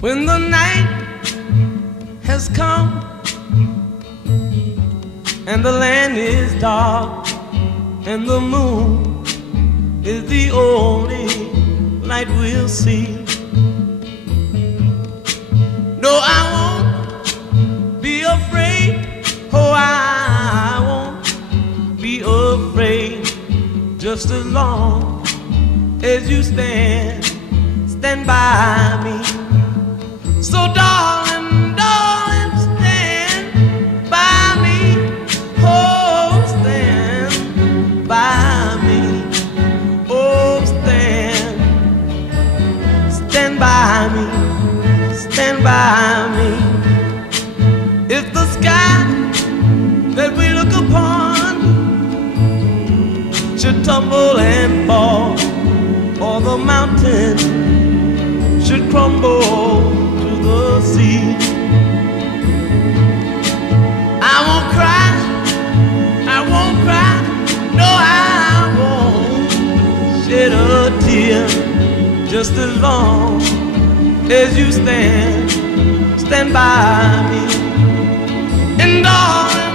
When the night has come and the land is dark and the moon is the only light we'll see. No, I won't be afraid. Oh, I won't be afraid. Just as long as you stand by me. So darling, darling, stand by me. Oh, stand by me. Oh, stand by me. Stand by me. If the sky that we look upon should tumble and fall, or the mountain should crumble to the sea, I won't cry, I won't cry, no, I won't shed a tear. Just as long as you stand by me. And darling,